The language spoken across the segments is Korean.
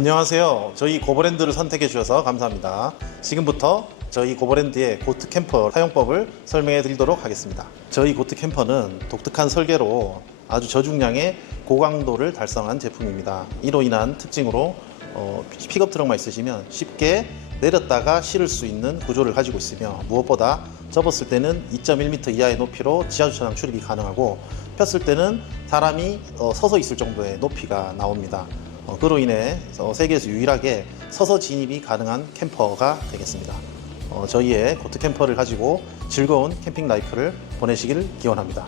안녕하세요. 저희 고브랜드를 선택해 주셔서 감사합니다. 지금부터 저희 고브랜드의 고트 캠퍼 사용법을 설명해 드리도록 하겠습니다. 저희 고트 캠퍼는 독특한 설계로 아주 저중량의 고강도를 달성한 제품입니다. 이로 인한 특징으로 픽업 트럭만 있으시면 쉽게 내렸다가 실을 수 있는 구조를 가지고 있으며, 무엇보다 접었을 때는 2.1m 이하의 높이로 지하주차장 출입이 가능하고, 폈을 때는 사람이 서서 있을 정도의 높이가 나옵니다. 그로 인해 세계에서 유일하게 서서 진입이 가능한 캠퍼가 되겠습니다. 저희의 고트 캠퍼를 가지고 즐거운 캠핑 라이프를 보내시기를 기원합니다.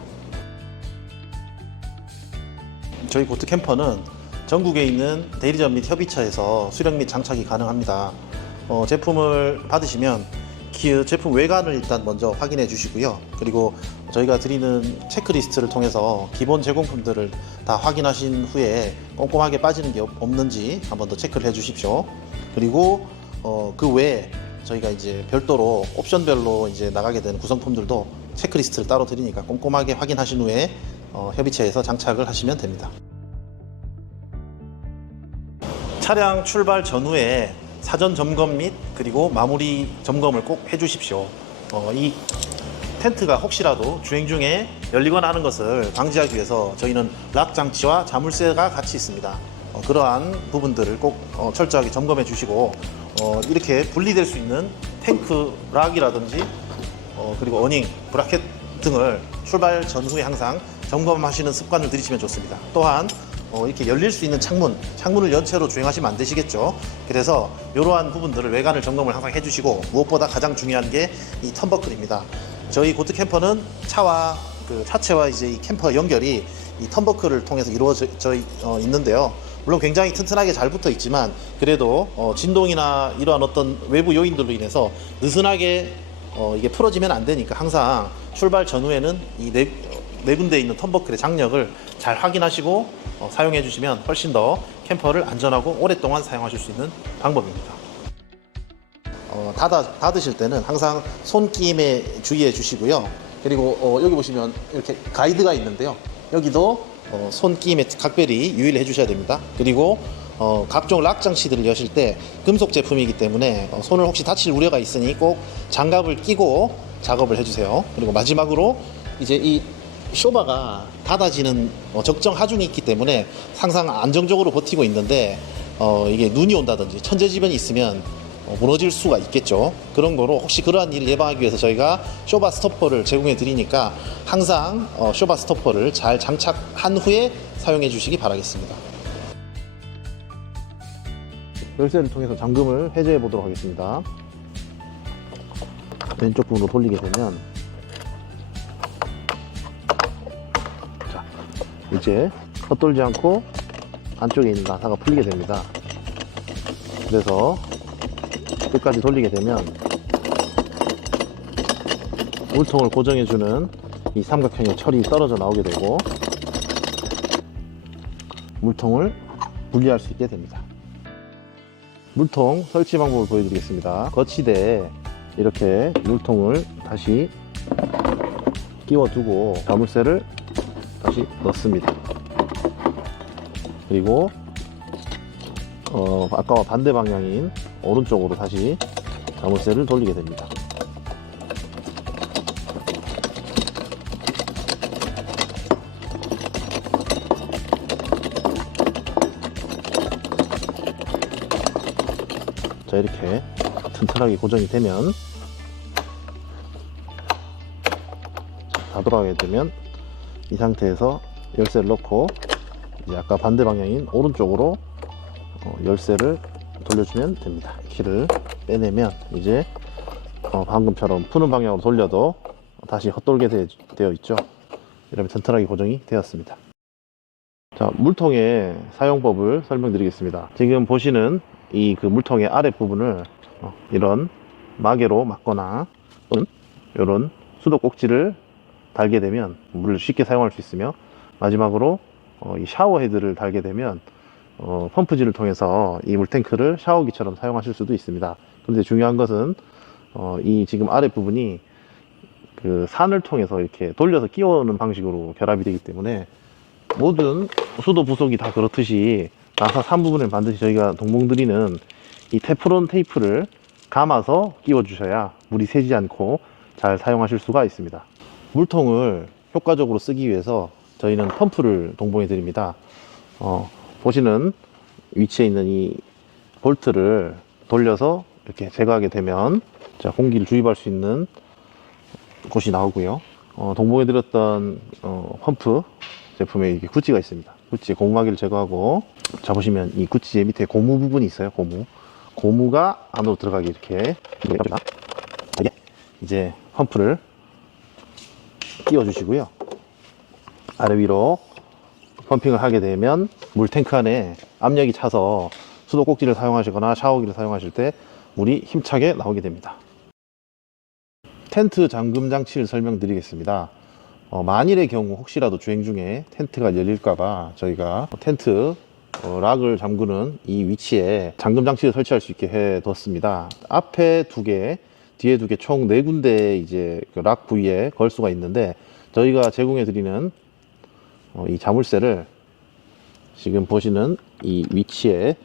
저희 고트 캠퍼는 전국에 있는 대리점 및 협의처에서 수령 및 장착이 가능합니다. 제품을 받으시면 제품 외관을 일단 먼저 확인해 주시고요. 그리고 저희가 드리는 체크리스트를 통해서 기본 제공품들을 다 확인하신 후에 꼼꼼하게 빠지는 게 없는지 한 번 더 체크를 해 주십시오. 그리고 그 외에 저희가 이제 별도로 옵션별로 이제 나가게 되는 구성품들도 체크리스트를 따로 드리니까 꼼꼼하게 확인하신 후에 협의체에서 장착을 하시면 됩니다. 차량 출발 전후에 사전 점검 및 그리고 마무리 점검을 꼭 해주십시오. 이 텐트가 혹시라도 주행 중에 열리거나 하는 것을 방지하기 위해서 저희는 락 장치와 자물쇠가 같이 있습니다. 그러한 부분들을 꼭 철저하게 점검해 주시고, 이렇게 분리될 수 있는 탱크 락이라든지 그리고 어닝, 브라켓 등을 출발 전후에 항상 점검하시는 습관을 들이시면 좋습니다. 또한 이렇게 열릴 수 있는 창문을 연체로 주행하시면 안 되시겠죠. 그래서 이러한 부분들을 외관을 점검을 항상 해주시고, 무엇보다 가장 중요한 게 이 턴버클입니다. 저희 고트 캠퍼는 차체와 이제 이 캠퍼 연결이 이 턴버클을 통해서 이루어져 있는데요. 물론 굉장히 튼튼하게 잘 붙어 있지만, 그래도 진동이나 이러한 어떤 외부 요인들로 인해서 느슨하게 이게 풀어지면 안 되니까 항상 출발 전후에는 이 네 군데에 있는 턴버클의 장력을 잘 확인하시고 사용해 주시면 훨씬 더 캠퍼를 안전하고 오랫동안 사용하실 수 있는 방법입니다. 닫으실 때는 항상 손끼임에 주의해 주시고요. 그리고 여기 보시면 이렇게 가이드가 있는데요. 여기도 손끼임에 각별히 유의를 해 주셔야 됩니다. 그리고 각종 락 장치들을 여실 때 금속 제품이기 때문에 손을 혹시 다칠 우려가 있으니 꼭 장갑을 끼고 작업을 해 주세요. 그리고 마지막으로 이제 이 쇼바가 닫아지는 적정 하중이 있기 때문에 항상 안정적으로 버티고 있는데, 이게 눈이 온다든지 천재지변이 있으면 무너질 수가 있겠죠. 그런 거로 혹시 그러한 일을 예방하기 위해서 저희가 쇼바 스토퍼를 제공해 드리니까 항상 쇼바 스토퍼를 잘 장착한 후에 사용해 주시기 바라겠습니다. 열쇠를 통해서 잠금을 해제해 보도록 하겠습니다. 왼쪽 부분으로 돌리게 되면 이제 헛돌지 않고 안쪽에 있는 나사가 풀리게 됩니다. 그래서 끝까지 돌리게 되면 물통을 고정해주는 이 삼각형의 철이 떨어져 나오게 되고, 물통을 분리할 수 있게 됩니다. 물통 설치 방법을 보여드리겠습니다. 거치대에 이렇게 물통을 다시 끼워두고 자물쇠를 다시 넣습니다. 그리고 아까와 반대 방향인 오른쪽으로 다시 자물쇠를 돌리게 됩니다. 자, 이렇게 튼튼하게 고정이 되면, 다 돌아가게 되면 이 상태에서 열쇠를 넣고 이제 아까 반대 방향인 오른쪽으로 열쇠를 돌려주면 됩니다. 키를 빼내면 이제 방금처럼 푸는 방향으로 돌려도 다시 헛돌게 되어 있죠. 이러면 튼튼하게 고정이 되었습니다. 자, 물통의 사용법을 설명드리겠습니다. 지금 보시는 이 물통의 아랫부분을 이런 마개로 막거나 또는 이런 수도 꼭지를 달게 되면 물을 쉽게 사용할 수 있으며, 마지막으로 이 샤워 헤드를 달게 되면 펌프질을 통해서 이 물탱크를 샤워기처럼 사용하실 수도 있습니다. 그런데 중요한 것은 이 지금 아랫부분이 그 산을 통해서 이렇게 돌려서 끼워오는 방식으로 결합이 되기 때문에 모든 수도 부속이 다 그렇듯이 나사 3 부분에 반드시 저희가 동봉드리는 이 테프론 테이프를 감아서 끼워 주셔야 물이 새지 않고 잘 사용하실 수가 있습니다. 물통을 효과적으로 쓰기 위해서 저희는 펌프를 동봉해 드립니다. 보시는 위치에 있는 이 볼트를 돌려서 이렇게 제거하게 되면 자, 공기를 주입할 수 있는 곳이 나오고요. 동봉해 드렸던 펌프 제품에 이렇게 구찌가 있습니다. 구찌 고무마개를 제거하고, 자 보시면 이 구찌의 밑에 고무 부분이 있어요. 고무가 안으로 들어가게 이렇게 이제 펌프를 끼워 주시고요. 아래 위로 펌핑을 하게 되면 물 탱크 안에 압력이 차서 수도꼭지를 사용하시거나 샤워기를 사용하실 때 물이 힘차게 나오게 됩니다. 텐트 잠금 장치를 설명드리겠습니다. 만일의 경우 혹시라도 주행 중에 텐트가 열릴까봐 저희가 텐트 락을 잠그는 이 위치에 잠금 장치를 설치할 수 있게 해뒀습니다. 앞에 2개, 뒤에 2개, 총 4군데 이제 그 락 부위에 걸 수가 있는데, 저희가 제공해드리는 이 자물쇠를 지금 보시는 이 위치에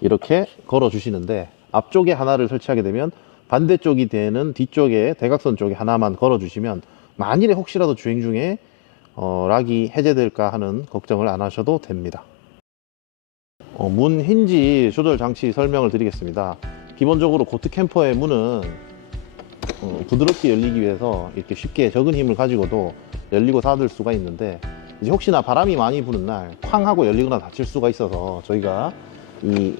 이렇게 걸어 주시는데, 앞쪽에 하나를 설치하게 되면 반대쪽이 되는 뒤쪽에 대각선 쪽에 하나만 걸어 주시면 만일에 혹시라도 주행 중에 락이 해제될까 하는 걱정을 안 하셔도 됩니다. 문 힌지 조절 장치 설명을 드리겠습니다. 기본적으로 고트 캠퍼의 문은 부드럽게 열리기 위해서 이렇게 쉽게 적은 힘을 가지고도 열리고 닫을 수가 있는데, 이제 혹시나 바람이 많이 부는 날 쾅 하고 열리거나 닫힐 수가 있어서 저희가 이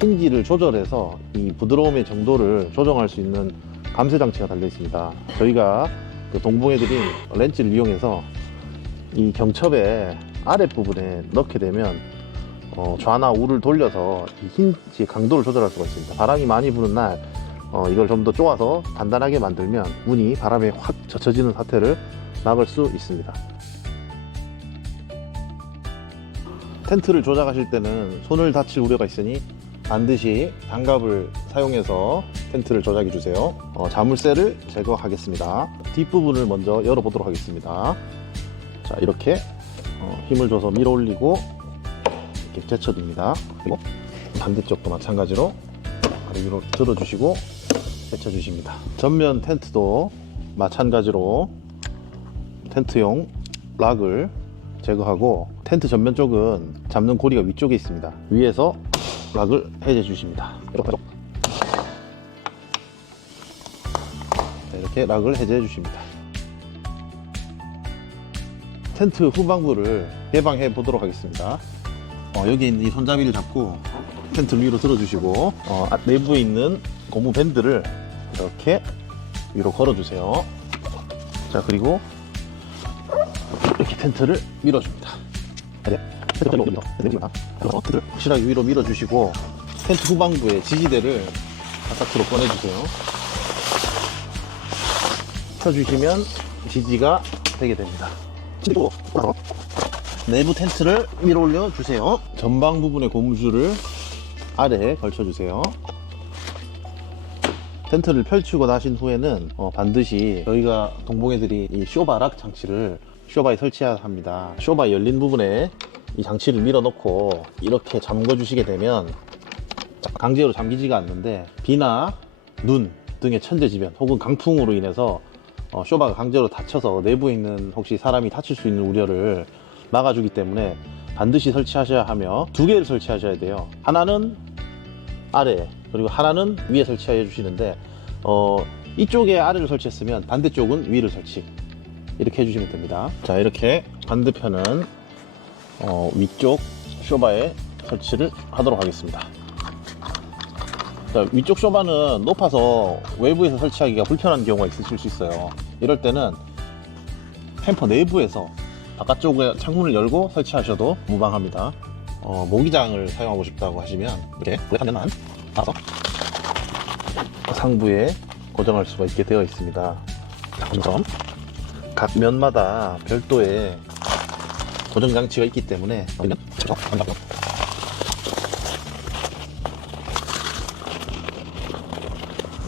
힌지를 조절해서 이 부드러움의 정도를 조정할 수 있는 감쇄 장치가 달려 있습니다. 저희가 그 동봉해드린 렌치를 이용해서 이 경첩의 아랫부분에 넣게 되면 좌나 우를 돌려서 이 힌지의 강도를 조절할 수가 있습니다. 바람이 많이 부는 날 이걸 좀 더 쪼아서 단단하게 만들면 문이 바람에 확 젖혀지는 사태를 막을 수 있습니다. 텐트를 조작하실 때는 손을 다칠 우려가 있으니 반드시 장갑을 사용해서 텐트를 조작해 주세요. 자물쇠를 제거하겠습니다. 뒷부분을 먼저 열어보도록 하겠습니다. 자, 이렇게 힘을 줘서 밀어 올리고 이렇게 제쳐줍니다. 그리고 반대쪽도 마찬가지로 아래 위로 들어주시고 제쳐주십니다. 전면 텐트도 마찬가지로 텐트용 락을 제거하고, 텐트 전면 쪽은 잡는 고리가 위쪽에 있습니다. 위에서 락을 해제 주십니다. 이렇게 락을 해제해 주십니다. 텐트 후방부를 개방해 보도록 하겠습니다. 여기 있는 이 손잡이를 잡고 텐트 위로 들어 주시고, 내부에 있는 고무 밴드를 이렇게 위로 걸어 주세요. 자, 그리고 이렇게 텐트를 밀어줍니다. 텐트를 확실하게 위로 밀어주시고, 텐트 후방부의 지지대를 바깥으로 꺼내주세요. 펴주시면 지지가 되게 됩니다. 내부 텐트를 밀어 올려 주세요. 전방 부분의 고무줄을 아래에 걸쳐주세요. 텐트를 펼치고 나신 후에는 반드시 저희가 동봉해드린 이 쇼바락 장치를 쇼바에 설치해야 합니다. 쇼바 열린 부분에 이 장치를 밀어 넣고 이렇게 잠궈 주시게 되면 강제로 잠기지가 않는데, 비나 눈 등의 천재지변 혹은 강풍으로 인해서 쇼바가 강제로 닫혀서 내부에 있는 혹시 사람이 다칠 수 있는 우려를 막아주기 때문에 반드시 설치하셔야 하며, 2개를 설치하셔야 돼요. 하나는 아래, 그리고 하나는 위에 설치해 주시는데, 이쪽에 아래를 설치했으면 반대쪽은 위를 설치, 이렇게 해주시면 됩니다. 자, 이렇게 반대편은 위쪽 쇼바에 설치를 하도록 하겠습니다. 자, 위쪽 쇼바는 높아서 외부에서 설치하기가 불편한 경우가 있으실 수 있어요. 이럴 때는 캠퍼 내부에서 바깥쪽에 창문을 열고 설치하셔도 무방합니다. 모기장을 사용하고 싶다고 하시면 이렇게 하면만 놔서 상부에 고정할 수가 있게 되어 있습니다. 점점 각 면마다 별도의 고정 장치가 있기 때문에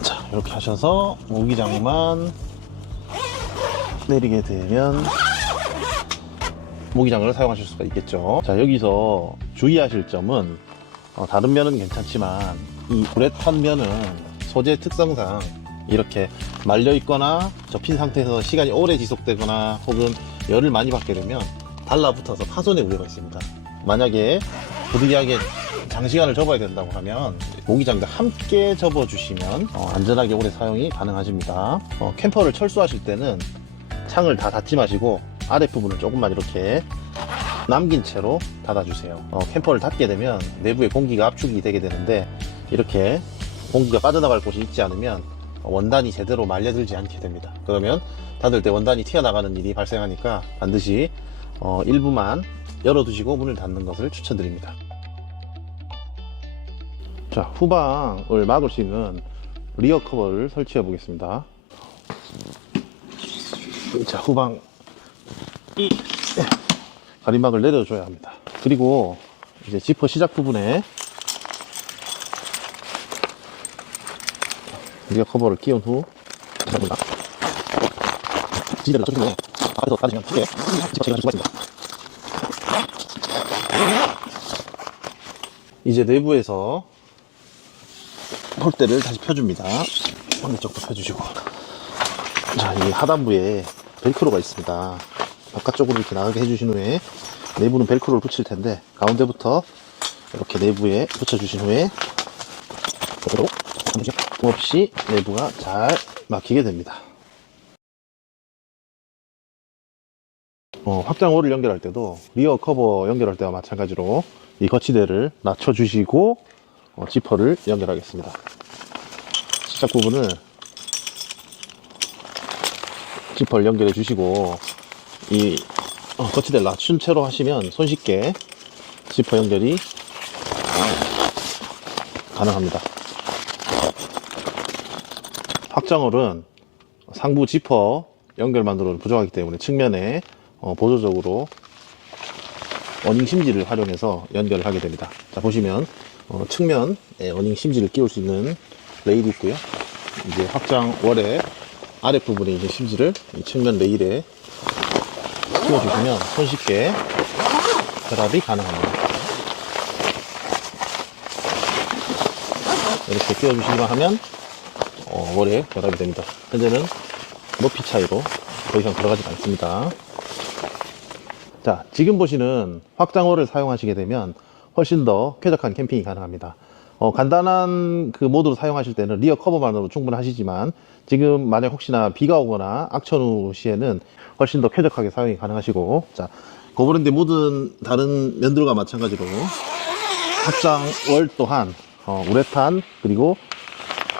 자, 이렇게 하셔서 모기장만 내리게 되면 모기장을 사용하실 수가 있겠죠. 자, 여기서 주의하실 점은 다른 면은 괜찮지만 이 우레탄 면은 소재 특성상 이렇게 말려 있거나 접힌 상태에서 시간이 오래 지속되거나 혹은 열을 많이 받게 되면 달라붙어서 파손의 우려가 있습니다. 만약에 부득이하게 장시간을 접어야 된다고 하면 모기장과 함께 접어주시면 안전하게 오래 사용이 가능하십니다. 캠퍼를 철수하실 때는 창을 다 닫지 마시고 아랫부분을 조금만 이렇게 남긴 채로 닫아주세요. 캠퍼를 닫게 되면 내부에 공기가 압축이 되게 되는데 이렇게 공기가 빠져나갈 곳이 있지 않으면 원단이 제대로 말려들지 않게 됩니다. 그러면 닫을 때 원단이 튀어나가는 일이 발생하니까 반드시 일부만 열어두시고 문을 닫는 것을 추천드립니다. 자, 후방을 막을 수 있는 리어 커버를 설치해 보겠습니다. 자, 후방 이 가림막을 내려줘야 합니다. 그리고 이제 지퍼 시작 부분에 리어 커버를 끼운 후 지대를 낮춰주신 후에 앞에서 닫으시면 크게 지퍼 체결할 수가 있습니다. 이제 내부에서 폴대를 다시 펴줍니다. 반대쪽도 펴주시고. 자, 이 하단부에 벨크로가 있습니다. 바깥쪽으로 이렇게 나가게 해주신 후에 내부는 벨크로를 붙일 텐데 가운데부터 이렇게 내부에 붙여주신 후에 없이 내부가 잘 막히게 됩니다. 확장호를 연결할 때도 리어 커버 연결할 때와 마찬가지로 이 거치대를 낮춰주시고 지퍼를 연결하겠습니다. 시작 부분을 지퍼를 연결해 주시고 이 거치대를 낮춘 채로 하시면 손쉽게 지퍼 연결이 가능합니다. 확장홀은 상부 지퍼 연결만으로는 부족하기 때문에 측면에 보조적으로 어닝 심지를 활용해서 연결을 하게 됩니다. 자, 보시면 측면에 어닝 심지를 끼울 수 있는 레일이 있고요. 이제 확장월의 아랫부분에 이제 심지를 이 측면 레일에 끼워주시면 손쉽게 결합이 가능합니다. 이렇게 끼워주시기만 하면 월에 결합이 됩니다. 현재는 높이 차이로 더 이상 들어가지 않습니다. 자, 지금 보시는 확장호를 사용하시게 되면 훨씬 더 쾌적한 캠핑이 가능합니다. 간단한 그 모드로 사용하실 때는 리어 커버만으로 충분하시지만 지금 만약 혹시나 비가 오거나 악천후 시에는 훨씬 더 쾌적하게 사용이 가능하시고, 자, 고브랜드 모든 다른 면들과 마찬가지로 확장월 또한 우레탄 그리고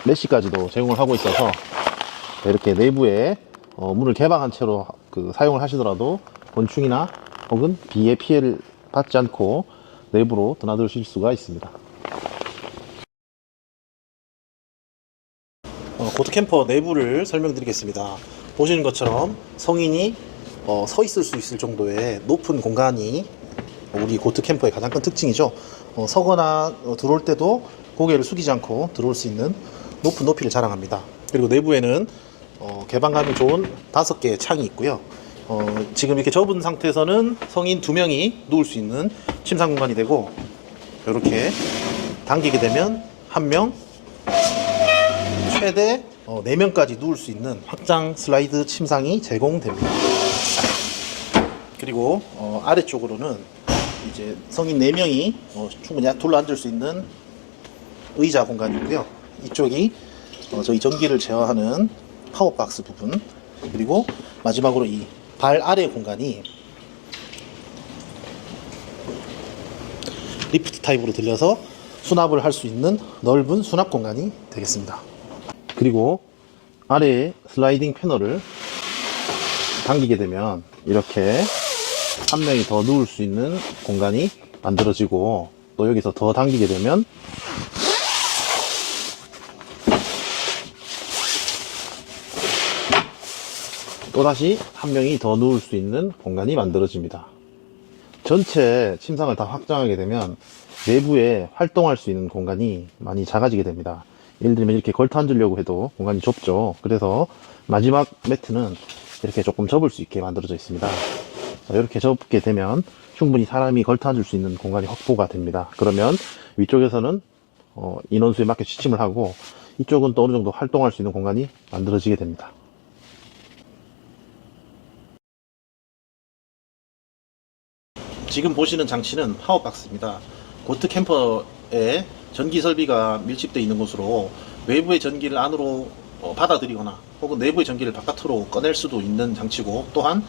메쉬까지도 제공을 하고 있어서 이렇게 내부에 문을 개방한 채로 사용을 하시더라도 곤충이나 혹은 비의 피해를 받지 않고 내부로 드나드실 수가 있습니다. 고트 캠퍼 내부를 설명드리겠습니다. 보시는 것처럼 성인이 서 있을 수 있을 정도의 높은 공간이 우리 고트 캠퍼의 가장 큰 특징이죠. 서거나 들어올 때도 고개를 숙이지 않고 들어올 수 있는 높은 높이를 자랑합니다. 그리고 내부에는 개방감이 좋은 5개의 창이 있고요. 지금 이렇게 접은 상태에서는 성인 2명이 누울 수 있는 침상 공간이 되고, 이렇게 당기게 되면 1명, 최대 4명까지 누울 수 있는 확장 슬라이드 침상이 제공됩니다. 그리고 아래쪽으로는 이제 성인 4명이 충분히 둘러 앉을 수 있는 의자 공간이고요. 이쪽이 저희 전기를 제어하는 파워박스 부분, 그리고 마지막으로 이 발 아래 공간이 리프트 타입으로 들려서 수납을 할 수 있는 넓은 수납 공간이 되겠습니다. 그리고 아래에 슬라이딩 패널을 당기게 되면 이렇게 1명이 더 누울 수 있는 공간이 만들어지고, 또 여기서 더 당기게 되면 또다시 1명이 더 누울 수 있는 공간이 만들어집니다. 전체 침상을 다 확장하게 되면 내부에 활동할 수 있는 공간이 많이 작아지게 됩니다. 예를 들면 이렇게 걸터 앉으려고 해도 공간이 좁죠. 그래서 마지막 매트는 이렇게 조금 접을 수 있게 만들어져 있습니다. 이렇게 접게 되면 충분히 사람이 걸터 앉을 수 있는 공간이 확보가 됩니다. 그러면 위쪽에서는 인원수에 맞게 취침을 하고 이쪽은 또 어느 정도 활동할 수 있는 공간이 만들어지게 됩니다. 지금 보시는 장치는 파워박스입니다. 고트 캠퍼에 전기 설비가 밀집되어 있는 곳으로 외부의 전기를 안으로 받아들이거나 혹은 내부의 전기를 바깥으로 꺼낼 수도 있는 장치고, 또한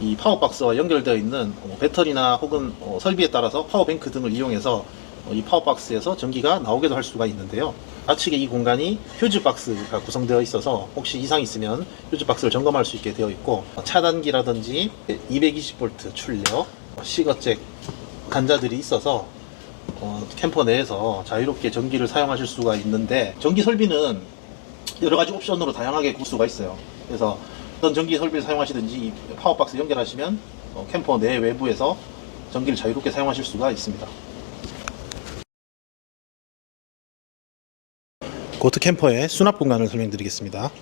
이 파워박스와 연결되어 있는 배터리나 혹은 설비에 따라서 파워뱅크 등을 이용해서 이 파워박스에서 전기가 나오게도 할 수가 있는데요. 좌측에 이 공간이 휴즈박스가 구성되어 있어서 혹시 이상이 있으면 휴즈박스를 점검할 수 있게 되어 있고, 차단기라든지 220V 출력, 시거잭 간자들이 있어서 캠퍼 내에서 자유롭게 전기를 사용하실 수가 있는데, 전기 설비는 여러가지 옵션으로 다양하게 구할 수가 있어요. 그래서 어떤 전기 설비를 사용하시든지 이 파워박스 연결하시면 캠퍼 내 외부에서 전기를 자유롭게 사용하실 수가 있습니다. 고트 캠퍼의 수납 공간을 설명드리겠습니다.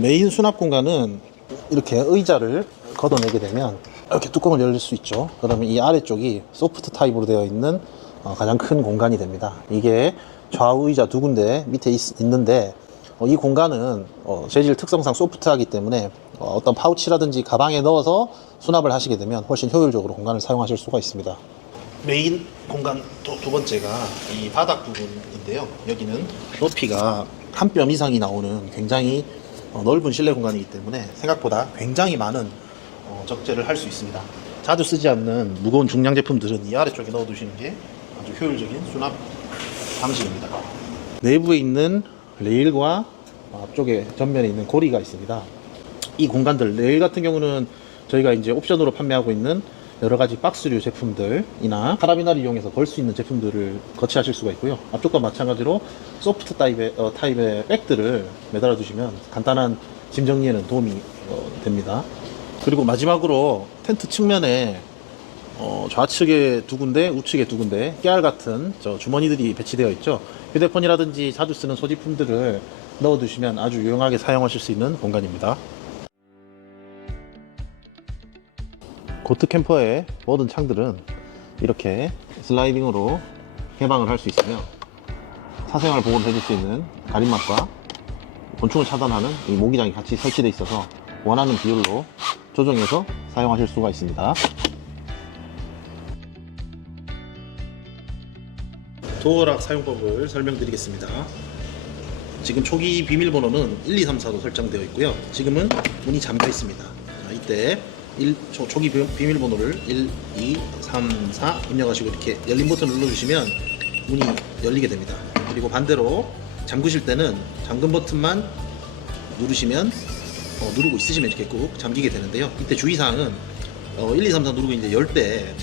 메인 수납 공간은 이렇게 의자를 걷어내게 되면 이렇게 뚜껑을 열릴 수 있죠. 그러면 이 아래쪽이 소프트 타입으로 되어 있는 가장 큰 공간이 됩니다. 이게 좌우 의자 두 군데 밑에 있는데, 이 공간은 재질 특성상 소프트하기 때문에 어떤 파우치라든지 가방에 넣어서 수납을 하시게 되면 훨씬 효율적으로 공간을 사용하실 수가 있습니다. 메인 공간 두 번째가 이 바닥 부분인데요. 여기는 높이가 한 뼘 이상이 나오는 굉장히 넓은 실내 공간이기 때문에 생각보다 굉장히 많은 적재를 할 수 있습니다. 자주 쓰지 않는 무거운 중량 제품들은 이 아래쪽에 넣어두시는 게 아주 효율적인 수납 방식입니다. 내부에 있는 레일과 앞쪽에 전면에 있는 고리가 있습니다. 이 공간들, 레일 같은 경우는 저희가 이제 옵션으로 판매하고 있는 여러 가지 박스류 제품들이나 카라비나를 이용해서 걸 수 있는 제품들을 거치하실 수가 있고요. 앞쪽과 마찬가지로 소프트 타입의 백들을 매달아 두시면 간단한 짐 정리에는 도움이 됩니다. 그리고 마지막으로 텐트 측면에 좌측에 두 군데, 우측에 두 군데 깨알 같은 주머니들이 배치되어 있죠. 휴대폰이라든지 자주 쓰는 소지품들을 넣어두시면 아주 유용하게 사용하실 수 있는 공간입니다. 고트 캠퍼의 모든 창들은 이렇게 슬라이딩으로 개방을 할 수 있으며 사생활 보호를 해줄 수 있는 가림막과 곤충을 차단하는 이 모기장이 같이 설치되어 있어서 원하는 비율로 조정해서 사용하실 수가 있습니다. 도어락 사용법을 설명드리겠습니다. 지금 초기 비밀번호는 1, 2, 3, 4로 설정되어 있고요. 지금은 문이 잠겨 있습니다. 이때 초기 비밀번호를 1, 2, 3, 4 입력하시고 이렇게 열린 버튼을 눌러주시면 문이 열리게 됩니다. 그리고 반대로 잠그실 때는 잠금 버튼만 누르시면 누르고 있으시면 이렇게 꾹 잠기게 되는데요. 이때 주의사항은 1, 2, 3, 4 누르고 이제 열 때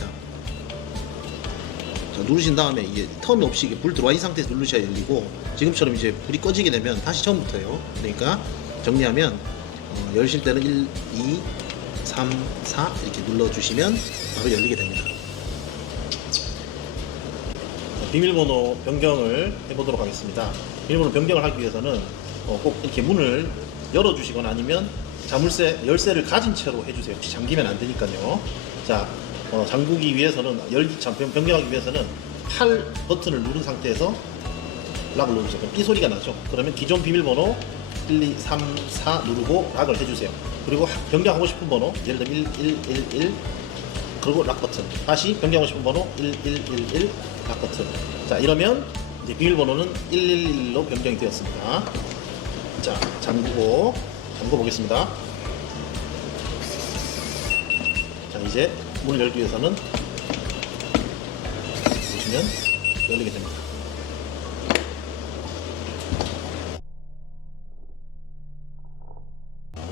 누르신 다음에 이게 텀이 없이 불 들어와 있는 상태에서 누르셔야 열리고, 지금처럼 이제 불이 꺼지게 되면 다시 처음부터예요. 그러니까 정리하면 열실 때는 1, 2, 3, 4 이렇게 눌러주시면 바로 열리게 됩니다. 비밀번호 변경을 해보도록 하겠습니다. 비밀번호 변경을 하기 위해서는 꼭 이렇게 문을 열어주시거나 아니면 자물쇠, 열쇠를 가진 채로 해주세요. 혹시 잠기면 안 되니까요. 자, 잠그기 위해서는 변경하기 위해서는 8 버튼을 누른 상태에서 락을 누르세요. 그럼 삐 소리가 나죠. 그러면 기존 비밀번호 1, 2, 3, 4 누르고 락을 해주세요. 그리고 변경하고 싶은 번호, 예를 들면 1111 그리고 락 버튼, 다시 변경하고 싶은 번호 1111 락 버튼. 자, 이러면 이제 비밀번호는 111로 변경이 되었습니다. 자, 잠궈 보겠습니다. 자, 이제 문을 열기 위해서는 보시면 열리게 됩니다.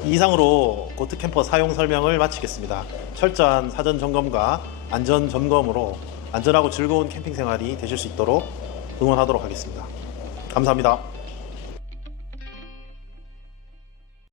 이상으로 고트 캠퍼 사용 설명을 마치겠습니다. 철저한 사전 점검과 안전 점검으로 안전하고 즐거운 캠핑 생활이 되실 수 있도록 응원하도록 하겠습니다. 감사합니다.